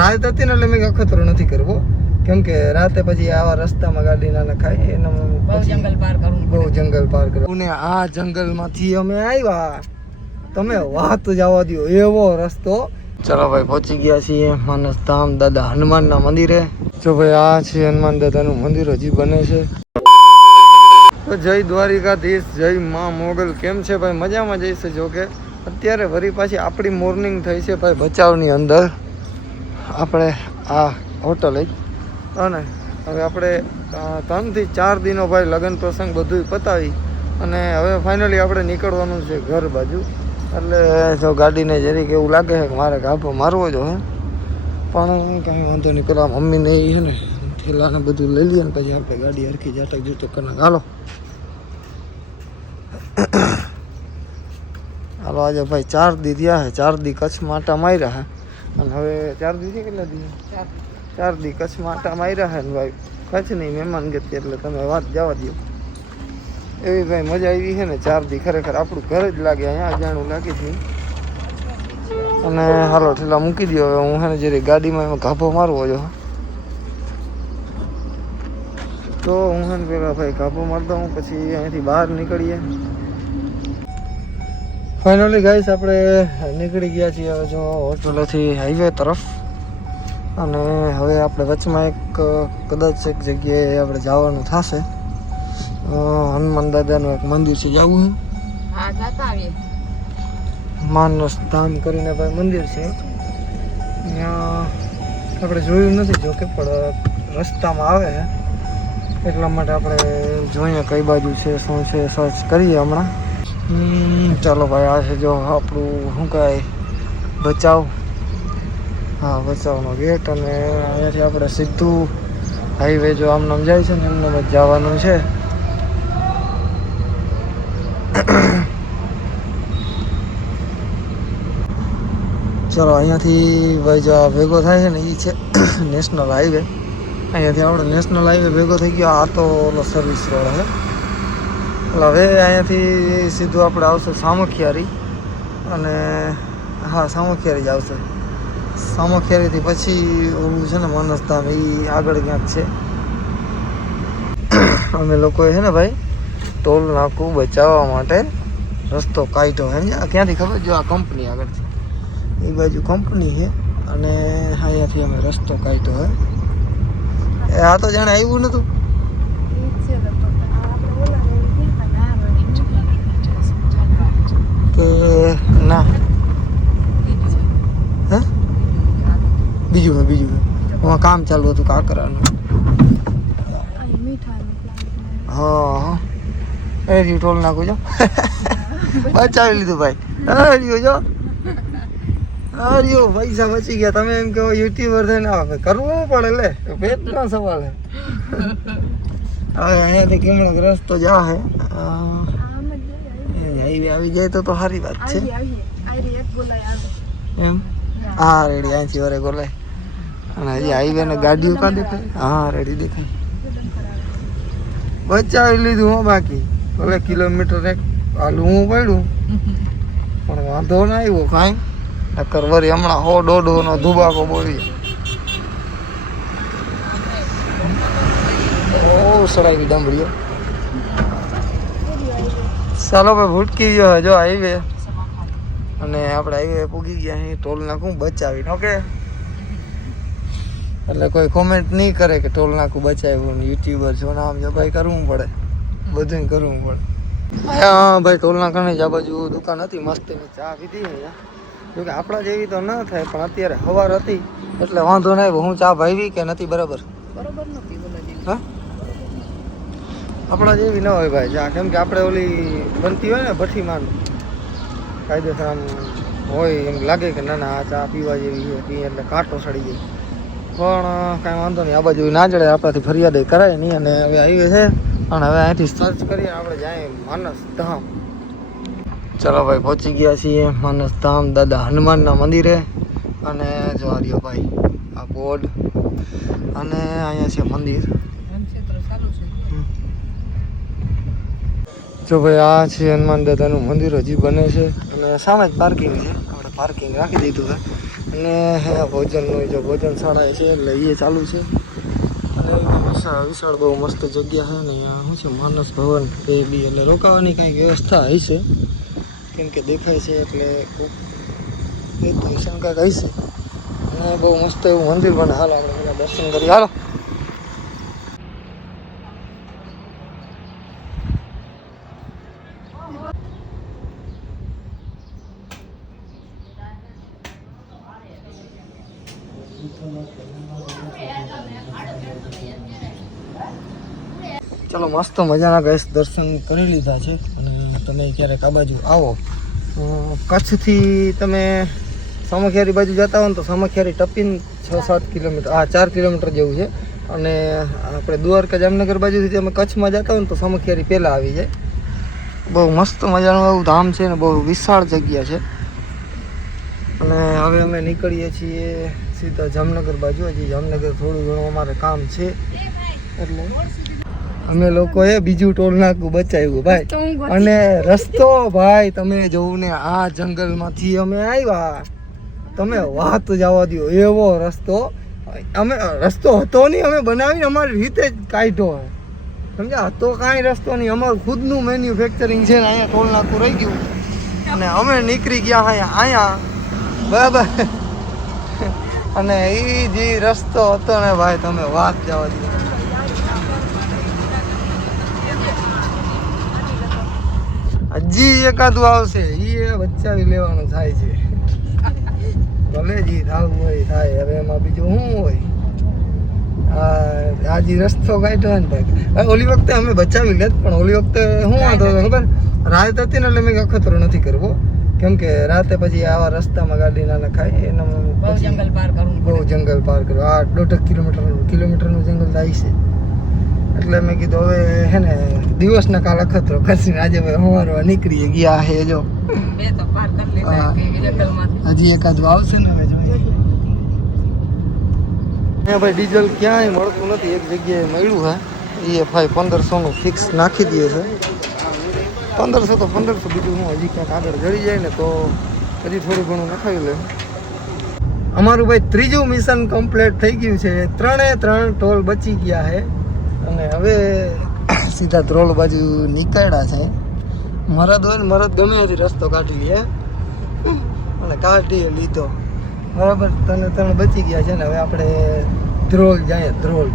રાત હતી ને એટલે મેં અખતરો નથી કરવો, કેમ કે રાતે પછી આવા રસ્તામાં ગાડી ના નખાય એના બહુ જંગલ પાર કરવું ને આ જંગલમાંથી અમે આવ્યા, તમે વાત જવા દો એવો રસ્તો. ચલો ભાઈ પહોંચી ગયા છીએ માનસ ધામ દાદા હનુમાનના મંદિરે. જો ભાઈ આ છે હનુમાન દાદાનું મંદિર, હજી બને છે. તો જય દ્વારિકાધીશ, જય માં મોગલ. કેમ છે ભાઈ? મજામાં જઈશે. જો કે અત્યારે વરી પાછી આપણી મોર્નિંગ થઈ છે ભાઈ ભચાઉની અંદર. આપણે આ હોટલ જ અને હવે આપણે 3 થી 4 દિનો ભાઈ લગ્ન પ્રસંગ બધું પતાવી અને હવે ફાઇનલી આપણે નીકળવાનું છે ઘર બાજુ. એટલે જો ગાડીને જરીક એવું લાગે છે કે મારે ગાભો મારવો જો હે, પણ કાંઈ વાંધો નહીં. પેલા મમ્મીને એ છે ને થેલાને બધું લઈ લઈએ ને પછી આપણે ગાડી હરખી જાટક જૂતો કરી હાલો. હાલો આજે ભાઈ 4 દી થયા છે, 4 દી કચ્છમાં આટા માર્યા છે અને હવે 4 દી થી કેટલા દી 4 દી કચ્છમાં આટા માર્યા છે ને ભાઈ. કચ્છની મહેમાન ગતિ એટલે તમે વાત જવા દો. એવી ભાઈ મજા આવી છે ને 4 દી, ખરેખર આપણું ઘર જ લાગે, અહીંયા અજાણું લાગે છે. અને હાલો ઠેલા મૂકી દો. હવે હું છે ને જરી ગાડીમાં એમાં ગાભો મારવો જો, તો હું છે ને પેલા ભાઈ ગાભો મારતો હું, પછી અહીંયાથી બહાર નીકળીએ. ફાઇનલી ગાઈસ આપણે નીકળી ગયા છીએ હવે જો હોટલેથી હાઈવે તરફ. અને હવે આપણે વચમાં કદાચ એક જગ્યાએ આપણે જવાનું થશે. હનુમાન દાદાનું એક મંદિર છે, જવું માનસ ધામ કરીને ભાઈ મંદિર છે. ત્યાં આપણે જોયું નથી જોકે, પણ રસ્તામાં આવે છે એટલા માટે આપણે જોઈએ કઈ બાજુ છે શું છે, સર્ચ કરીએ હમણાં. ચાલો ભાઈ આ છે જો આપણું શું કહેવાય ભચાઉ. હા ભચાઉનો ગેટ. અને અહીંયાથી આપણે સીધું હાઈવે જો આમ નામ જાય છે ને એમને જ જવાનું છે. ચલો અહીંયાથી ભાઈ જો આ ભેગો થાય છે ને એ છે નેશનલ હાઈવે. અહીંયાથી આપણે નેશનલ હાઈવે ભેગો થઈ ગયો. આ તો ઓલો સર્વિસ રોડ છે. એટલે હવે અહીંયાથી સીધું આપણે આવશે સામખિયારી. અને હા સામખિયારી જ આવશે. સામખિયારીથી પછી ઓલું છે ને માનસ ધામ એ આગળ ક્યાંક છે. અમે લોકોએ છે ને ભાઈ ટોલ નાકું બચાવવા માટે રસ્તો કાઢ્યો. સમજ્યા? ક્યાંથી ખબર? જો આ કંપની આગળથી એ બાજુ કંપની છે અને અહીંયાથી અમે રસ્તો કાઢ્યો હે. આ તો જાણે આવ્યું નતું. કે ના હે બીજું હે એમાં કામ ચાલુ હતું કાકરાનું. હા એ રહ્યું ટોલ નાખું છો. બચાવી લીધું ભાઈ. રહ્યું જો પૈસા બચી ગયા. તમે એમ કહો યુટ્યુબર થઈને આવે કરવું પડે લે, પેટનો સવાલ હે. હવે અહીંયાથી કેમણો રસ્તો જા હે હાઈવે આવી જાય તો સારી વાત છે એમ. હા રેડી અહીંથી વરે ગોલાય. અને હજી હાઈવે ને ગાડીઓ કાં દેખાય? હા રેડી દેખાય. બચાવી લીધું હો. બાકી ભલે કિલોમીટર એક હાલવું પડ્યું પણ વાંધો ના આવ્યો કાંઈ. નકર વરી હમણાં 100-150 નો ધુબાકો બોલી સડાવી ડાંબડીઓ. ચાલો ભાઈ ભૂટકી ગયો જો હાઈવે. અને આપણે હાઈવે પૂગી ગયા અહીં ટોલ નાખું બચાવીને. ઓકે એટલે કોઈ કોમેન્ટ નહીં કરે કે ટોલ નાખું બચાવ્યું ને યુટ્યુબર છો ને આમ જો ભાઈ કરવું પડે, બધું કરવું પડે. હા ભાઈ ટોલ નાખાને જ આ બાજુ દુકાન હતી મસ્તીની ચા પીધી અહીંયા. જોકે આપણા જેવી તો ન થાય પણ અત્યારે સવાર હતી એટલે વાંધો નહીં. હું ચા ભાવી કે નથી બરાબર હા આપણા જેવી ન હોય ભાઈ ચા, કેમ કે આપણે ઓલી બનતી હોય ને ભઠ્ઠીમાં કાયદેસર આમ હોય એમ લાગે કે ના ના આ ચા પીવા જેવી છે, પીએ એટલે કાંટો સડી જાય. પણ કાંઈ વાંધો નહીં, આ બાજુ ના જડે આપણાથી ફરિયાદ કરાય નહીં. અને હવે હાઈવે છે અને હવે અહીંથી સર્ચ કરીએ આપણે જાય માનસ ધામ. ચલો ભાઈ પહોંચી ગયા છીએ માનસ ધામ દાદા હનુમાનના મંદિરે. અને જો રહ્યો ભાઈ આ બોર્ડ અને અહીંયા છે મંદિર. જો ભાઈ આ છે હનુમાન દાદાનું મંદિર, હજી બને છે અને સામે જ પાર્કિંગ છે. આપણે પાર્કિંગ રાખી દીધું છે અને ભોજનનું જો ભોજનશાળા છે એટલે એ ચાલુ છે. અને વિશાળ બહુ મસ્ત જગ્યા છે ને અહીંયા શું છે માનસ ભવન એ બી એટલે રોકાવાની કાંઈક વ્યવસ્થા હશે કેમ કે દેખાય છે એટલે એ તો શંકા હશે. અને બહુ મસ્ત એવું મંદિર પણ હાલ આપણે બધા દર્શન કરી હાલો. ચલો મસ્ત મજાના ગેસ દર્શન કરી લીધા છે. અને તમે ક્યારેક આ બાજુ આવો કચ્છથી તમે સામખિયારી બાજુ જતા હો ને તો સામખિયારી ટપીને 6-7 કિલોમીટર 4 કિલોમીટર જેવું છે. અને આપણે દ્વારકા જામનગર બાજુથી તમે કચ્છમાં જતા હોય ને તો સામખિયારી પહેલાં આવી જાય. બહુ મસ્ત મજાનું એવું ધામ છે ને બહુ વિશાળ જગ્યા છે. અને હવે અમે નીકળીએ છીએ સીધા જામનગર બાજુ. હજી જામનગર થોડું ઘણું અમારે કામ છે એટલે અમે લોકોએ બીજું ટોલ નાકું બચાવ્યું ભાઈ. અને રસ્તો ભાઈ તમે જોવું ને આ જંગલમાંથી અમે આવ્યા તમે વાત જવા દો એવો રસ્તો. અમે રસ્તો હતો નહીં અમે બનાવીને અમારી રીતે જ કાઢ્યો સમજ્યા. હતો કાંઈ રસ્તો નહીં અમારું ખુદનું મેન્યુફેક્ચરિંગ છે ને અહીંયા ટોલ નાકું રહી ગયું અને અમે નીકળી ગયા અહીંયા બરાબર. અને એ જે રસ્તો હતો ને ભાઈ તમે વાત જવા દો. હજી એકાદું આવશે એ બચાવી લેવાનું થાય છે. ભલે જી થવું હોય થાય હવે એમાં બીજું શું હોય. આ જે રસ્તો કાઢ્યો ને ભાઈ ઓલી વખતે અમે બચાવી લેત પણ ઓલી વખતે શું વાંધો હતો ખબર રાત હતી ને એટલે મેં અખતરો નથી કરવો કેમ કે રાતે પછી આવા રસ્તામાં ગાડી ના નખાય એના બહુ જંગલ પાર કરવું. આ 1.5 કિલોમીટરનું જંગલ થાય છે એટલે મેં કીધું હવે હે ને દિવસના કાલ અખતરો ખસીને આજે ભાઈ સવારમાં નીકળી ગયા હે. જો હજી એકાદું આવશે ને હવે જોઈએ. ભાઈ ડીઝલ ક્યાંય મળતું નથી. એક જગ્યાએ મળ્યું હે EFI 1500નું ફિક્સ નાખી દે છે. 1500 તો 1500 બીજું હું હજી ક્યાંક આગળ જડી જાય ને તો હજી થોડું ઘણું નખાવી લે. અમારું ભાઈ ત્રીજું મિશન કમ્પ્લીટ થઈ ગયું છે. 3 ટોલ બચી ગયા છે અને હવે સીધા ધ્રોલ બાજુ નીકળ્યા છે. મરદ હોય ને મરદ ગમે એથી રસ્તો કાઢી લે અને કાઢી લીધો બરાબર. 3 બચી ગયા છે ને હવે આપણે ધ્રોલ જાય. ધ્રોલ